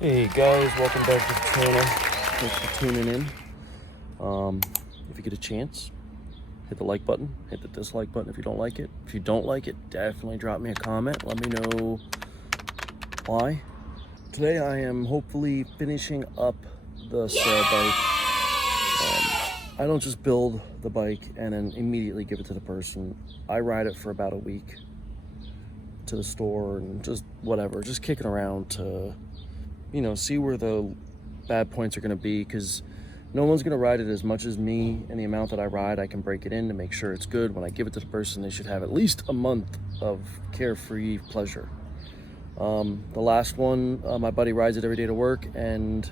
Hey guys, welcome back to the channel. Thanks for tuning in. If you get a chance, hit the like button, hit the dislike button if you don't like it. If you don't like it, definitely drop me a comment. Let me know why. Today I am hopefully finishing up the sale bike. I don't just build the bike and then immediately give it to the person. I ride it for about a week to the store and just whatever, just kicking around to, you know, see where the bad points are going to be, because no one's going to ride it as much as me, and the amount that I ride, I can break it in to make sure it's good. When I give it to the person, they should have at least a month of carefree pleasure. The last one, my buddy rides it every day to work, and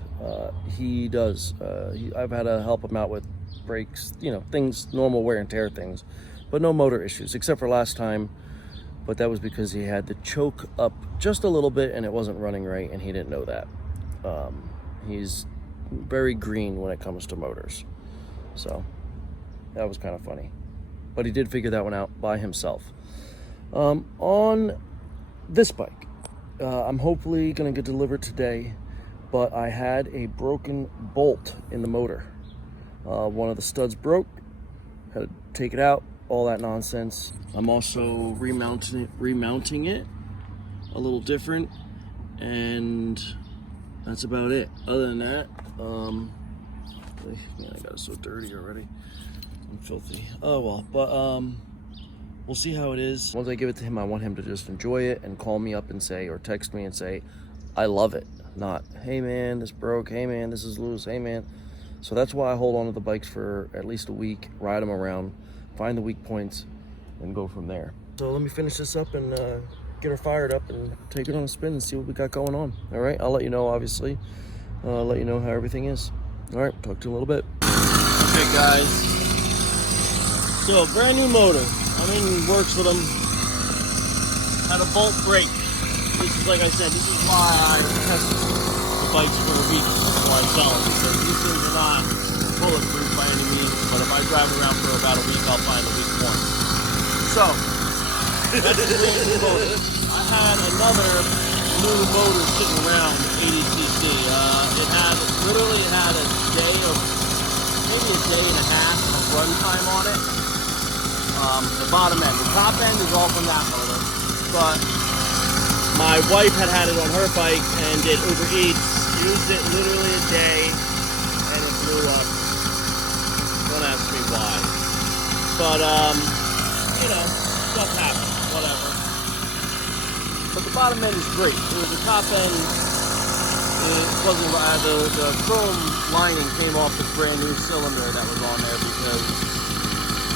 he does. I've had to help him out with brakes, you know, things, normal wear and tear things, but no motor issues, except for last time. But that was because he had the choke up just a little bit and it wasn't running right, and he didn't know that. He's very green when it comes to motors. So that was kind of funny. But he did figure that one out by himself. On this bike, I'm hopefully going to get delivered today, but I had a broken bolt in the motor. One of the studs broke, had to take it out, all that nonsense. I'm also remounting it a little different, and that's about it. Other than that, man, I got it so dirty already. I'm filthy. Oh well, but we'll see how it is. Once I give it to him, I want him to just enjoy it and call me up and say, or text me and say, I love it. Not, hey man, this broke. Hey man, this is loose. Hey man. So that's why I hold on to the bikes for at least a week, ride them around, find the weak points, and go from there. So let me finish this up and get her fired up and take it on a spin and see what we got going on. All right, I'll let you know, obviously. Let you know how everything is. All right, talk to you in a little bit. Okay, guys. So, brand new motor. I'm in works with them. Had a bolt break. This is, like I said, this is why I test the bikes for a week before I sell them, because these things are not bulletproof by any means, but if I drive around for about a week, I'll find a weak point. So, that's the brand new motor. I had another new motor sitting around, 80cc. It had a day of, maybe a day and a half of run time on it. The bottom end. The top end is all from that motor, but my wife had it on her bike and did Uber Eats, used it literally a day, and it blew up. Don't ask me why. But, you know, stuff happens, whatever. But the bottom end is great. The top end, it wasn't, the chrome lining came off the brand new cylinder that was on there because,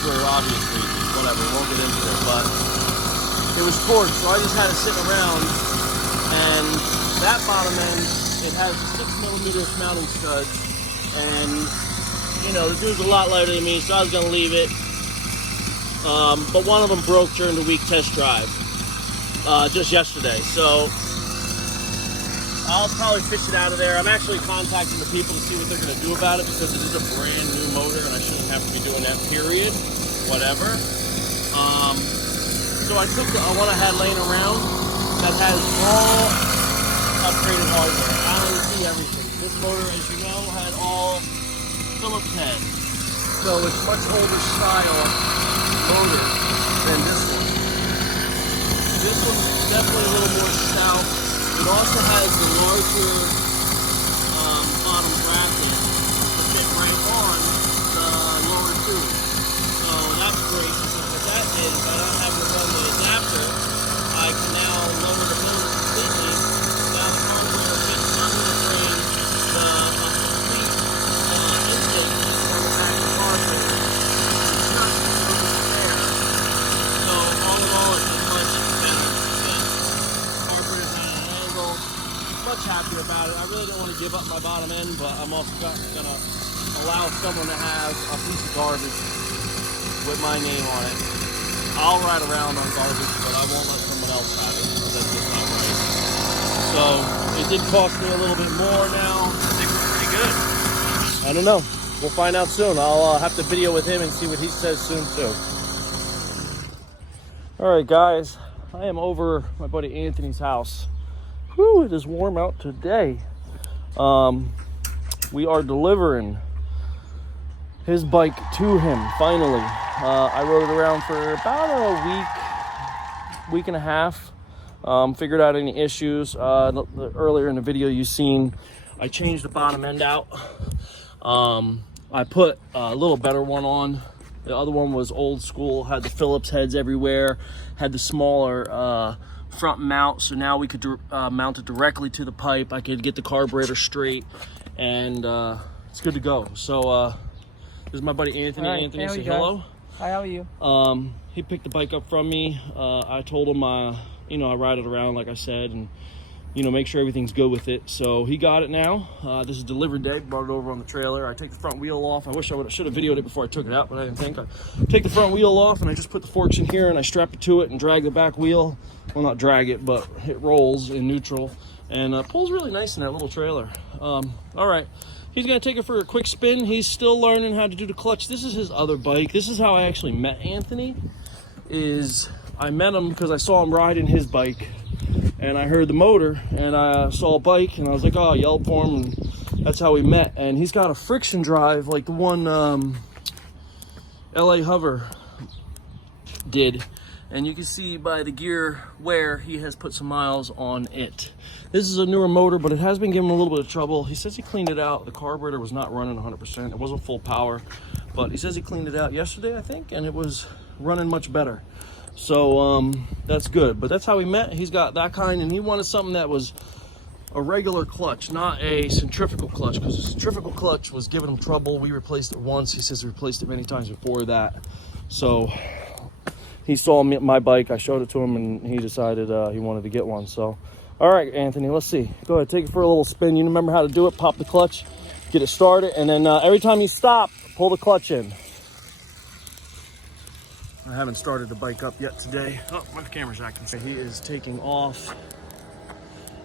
for obvious reasons, whatever, we won't get into it, but it was torqued, so I just had it sitting around, and that bottom end, it has a 6mm mounting stud, and you know, the dude's a lot lighter than me, so I was going to leave it. But one of them broke during the week test drive, just yesterday. So I'll probably fish it out of there. I'm actually contacting the people to see what they're going to do about it, because it is a brand new motor and I shouldn't have to be doing that, period. Whatever. So I took the one I had laying around that has all upgraded hardware. I don't see everything. This motor, as you know, had all Phillips head, so it's much older style motor than this one. This one's definitely a little more stout. It also has the larger bottom bracket to fit right on the lower tube. So that's great. So what that is, I don't have to run the adapter. I can now lower the motor completely. Now the hardware fits under the frame. The complete intake on the back of the hardware. It's just over there. So all in all, it's a much better fit. Carburetor's at an angle. Much happier about it. I really don't want to give up my bottom end, but I'm also going to allow someone to have a piece of garbage with my name on it. I'll ride around on garbage, but I won't let someone else have it. That's just not right. So it did cost me a little bit more now. I think we're pretty good. I don't know. We'll find out soon. I'll have to video with him and see what he says soon too. All right, guys. I am over my buddy Anthony's house. Whew, it is warm out today. We are delivering his bike to him, finally. I rode it around for about a week and a half. Figured out any issues. Earlier in the video you seen, I changed the bottom end out. I put a little better one on. The other one was old school, had the Phillips heads everywhere, had the smaller front mount, so now we could mount it directly to the pipe. I could get the carburetor straight, and it's good to go. So this is my buddy Anthony. Right, Anthony, say hello. Hi, how are you? He picked the bike up from me. I told him I ride it around like I said, and make sure everything's good with it. So he got it now. This is delivery day. Brought it over on the trailer. I take the front wheel off. I wish I should have videoed it before I took it out, but I didn't think. I take the front wheel off and I just put the forks in here and I strap it to it and drag the back wheel. Well, not drag it, but it rolls in neutral and pulls really nice in that little trailer. All right, he's gonna take it for a quick spin. He's still learning how to do the clutch. This is his other bike. This is how I actually met Anthony. I met him because I saw him riding his bike. And I heard the motor, and I saw a bike, and I was like, oh, I yelled for him, and that's how we met. And he's got a friction drive like the one LA Hover did. And you can see by the gear wear, he has put some miles on it. This is a newer motor, but it has been giving him a little bit of trouble. He says he cleaned it out. The carburetor was not running 100%. It wasn't full power, but he says he cleaned it out yesterday, I think, and it was running much better. So that's good, but that's how we met. He's got that kind, and he wanted something that was a regular clutch, not a centrifugal clutch, because the centrifugal clutch was giving him trouble. We replaced it once. He says he replaced it many times before that. So he saw my bike, I showed it to him, and he decided he wanted to get one. So all right, Anthony, let's see. Go ahead, take it for a little spin. You remember how to do it. Pop the clutch, get it started, and then every time you stop, pull the clutch in. I haven't started the bike up yet today. Oh, my camera's acting. He is taking off.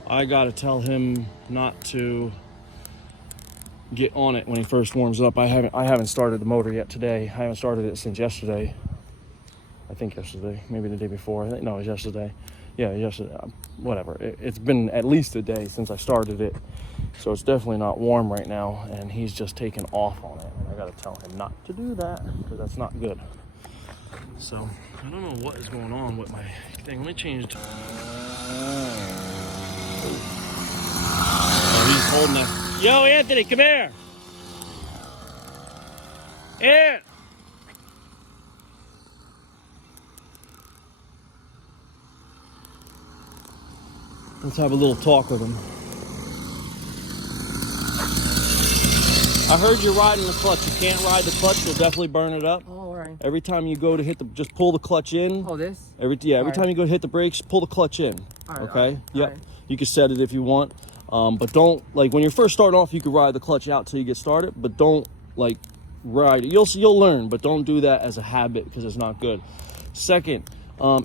I gotta tell him not to get on it when he first warms up. I haven't started the motor yet today. I haven't started it since yesterday. I think yesterday, maybe the day before. No, it was yesterday. Yeah, yesterday. Whatever. It's been at least a day since I started it, so it's definitely not warm right now. And he's just taking off on it. And I gotta tell him not to do that because that's not good. So I don't know what is going on with my thing. Let me change. Oh, he's holding that. Yo, Anthony, come here. Here. Let's have a little talk with him. I heard you're riding the clutch. You can't ride the clutch. You'll definitely burn it up. Oh, all right. Every time you go to hit just pull the clutch in. Oh, this? Every time you go to hit the brakes, pull the clutch in. All right, okay? all right, Yep. all right. You can set it if you want. But don't, like, when you're first starting off, you can ride the clutch out till you get started, but don't, like, ride it. You'll learn, but don't do that as a habit because it's not good. Second,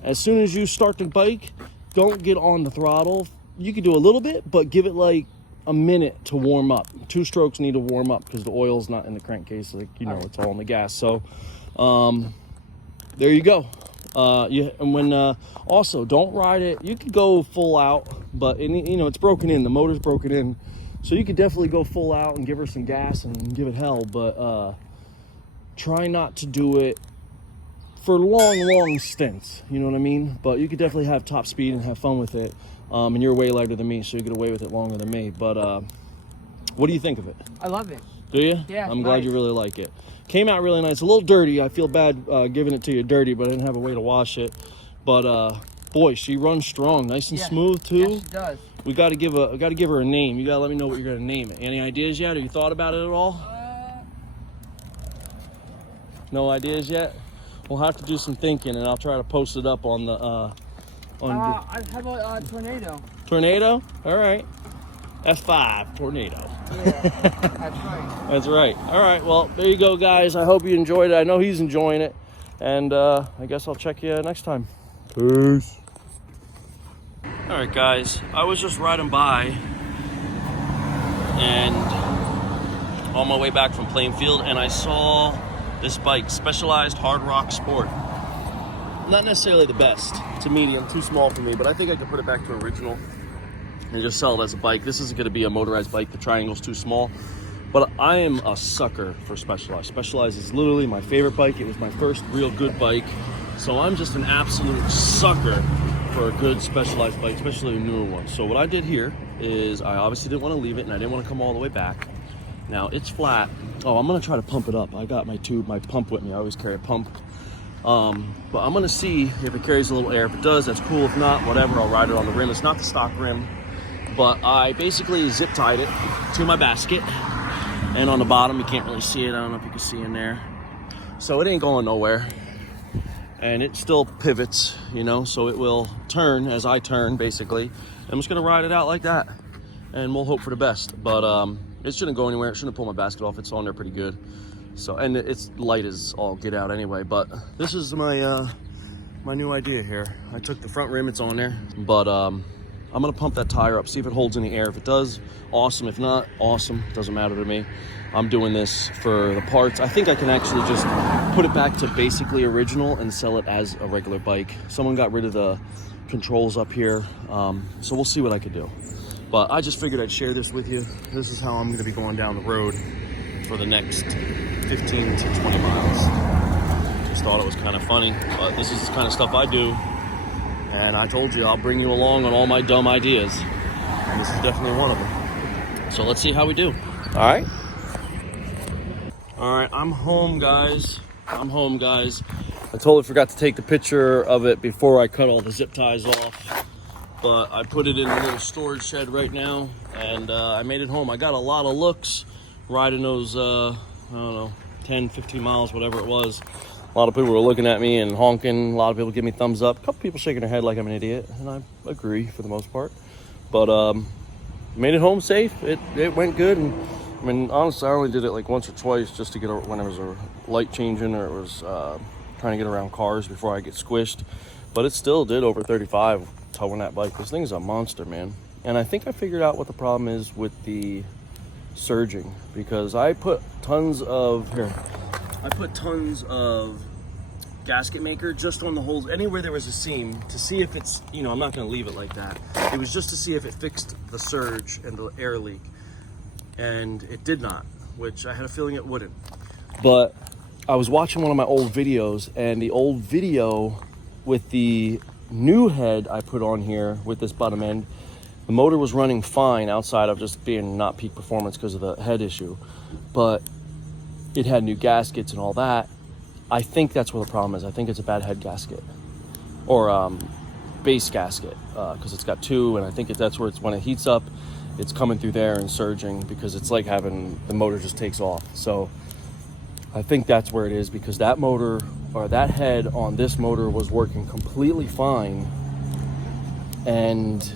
as soon as you start the bike, don't get on the throttle. You can do a little bit, but give it like a minute to warm up. 2 strokes need to warm up because the oil's not in the crankcase, like it's all in the gas. So there you go. Also don't ride it. You could go full out, but it's broken in. The motor's broken in, so you could definitely go full out and give her some gas and give it hell. But try not to do it for long stints. You know what I mean? But you could definitely have top speed and have fun with it. And you're way lighter than me, so you get away with it longer than me. But what do you think of it? I love it. Do you? Yeah. I'm glad you really like it. Came out really nice. A little dirty. I feel bad giving it to you dirty, but I didn't have a way to wash it. But boy, she runs strong, nice and smooth too. Yes, she does. We got to give her a name. You got to let me know what you're gonna name it. Any ideas yet? Have you thought about it at all? No ideas yet. We'll have to do some thinking, and I'll try to post it up on the. How about Tornado? Tornado? All right. F5, Tornado. Yeah, that's right. That's right. All right, well, there you go, guys. I hope you enjoyed it. I know he's enjoying it. And I guess I'll check you next time. Peace. All right, guys. I was just riding by and on my way back from Plainfield, and I saw this bike, Specialized Hard Rock Sport. Not necessarily the best. It's a medium, too small for me, but I think I could put it back to original. and just sell it as a bike. This isn't going to be a motorized bike. The triangle's too small. But I am a sucker for Specialized. Specialized is literally my favorite bike. It was my first real good bike. So I'm just an absolute sucker for a good Specialized bike, especially a newer one. So what I did here is I obviously didn't want to leave it, and I didn't want to come all the way back. Now it's flat. Oh, I'm gonna try to pump it up. I got my tube, my pump with me. I always carry a pump. But I'm gonna see if it carries a little air. If it does, that's cool. If not, whatever, I'll ride it on the rim. It's not the stock rim, but I basically zip tied it to my basket. And on the bottom, you can't really see it. I don't know if you can see in there. So it ain't going nowhere. And it still pivots, you know, so it will turn as I turn, basically. I'm just gonna ride it out like that, and we'll hope for the best. But it shouldn't go anywhere. It shouldn't pull my basket off. It's on there pretty good. So, and it's light as all get out anyway. But this is my my new idea here. I took the front rim, it's on there. But I'm gonna pump that tire up, see if it holds any air. If it does, awesome. If not, awesome. Doesn't matter to me. I'm doing this for the parts. I think I can actually just put it back to basically original and sell it as a regular bike. Someone got rid of the controls up here. So we'll see what I could do. But I just figured I'd share this with you. This is how I'm gonna be going down the road for the next 15 to 20 miles. Just thought it was kind of funny, but this is the kind of stuff I do. And I told you I'll bring you along on all my dumb ideas. And this is definitely one of them. So let's see how we do. All right. All right, I'm home, guys. I'm home, guys. I totally forgot to take the picture of it before I cut all the zip ties off. But I put it in a little storage shed right now, and I made it home. I got a lot of looks riding those, I don't know, 10, 15 miles, whatever it was. A lot of people were looking at me and honking. A lot of people give me thumbs up. A couple people shaking their head like I'm an idiot, and I agree for the most part. But made it home safe. It went good. And I mean, honestly, I only did it like once or twice just to get when there was a light changing or it was trying to get around cars before I get squished. But it still did over 35 towing that bike. This thing's a monster, man. And I think I figured out what the problem is with the surging, because I put tons of gasket maker just on the holes anywhere there was a seam to see if it's, you know, I'm not going to leave it like that. It was just to see if it fixed the surge and the air leak, and it did not, which I had a feeling it wouldn't. But I was watching one of my old videos, and the old video with the new head I put on here with this bottom end, the motor was running fine outside of just being not peak performance because of the head issue, but it had new gaskets and all that. I think that's where the problem is. I think it's a bad head gasket or base gasket, because it's got two, and I think that's where it's, when it heats up, it's coming through there and surging, because it's like having the motor just takes off. So I think that's where it is, because that motor or that head on this motor was working completely fine, and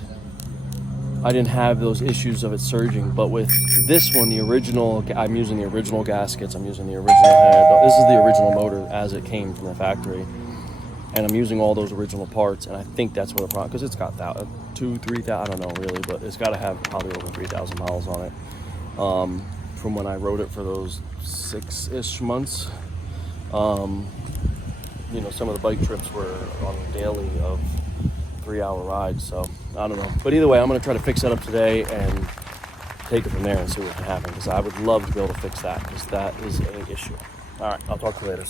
I didn't have those issues of it surging. But with this one, the original, I'm using the original gaskets, I'm using the original head. This is the original motor as it came from the factory, and I'm using all those original parts, and I think that's where the problem, because it's got 2,000, 3,000, I don't know really, but it's got to have probably over 3,000 miles on it from when I rode it for those 6-ish months. You know, some of the bike trips were on daily of 3-hour rides, so I don't know. But either way, I'm going to try to fix that up today and take it from there and see what can happen, because I would love to be able to fix that, because that is an issue. All right, I'll talk to you later.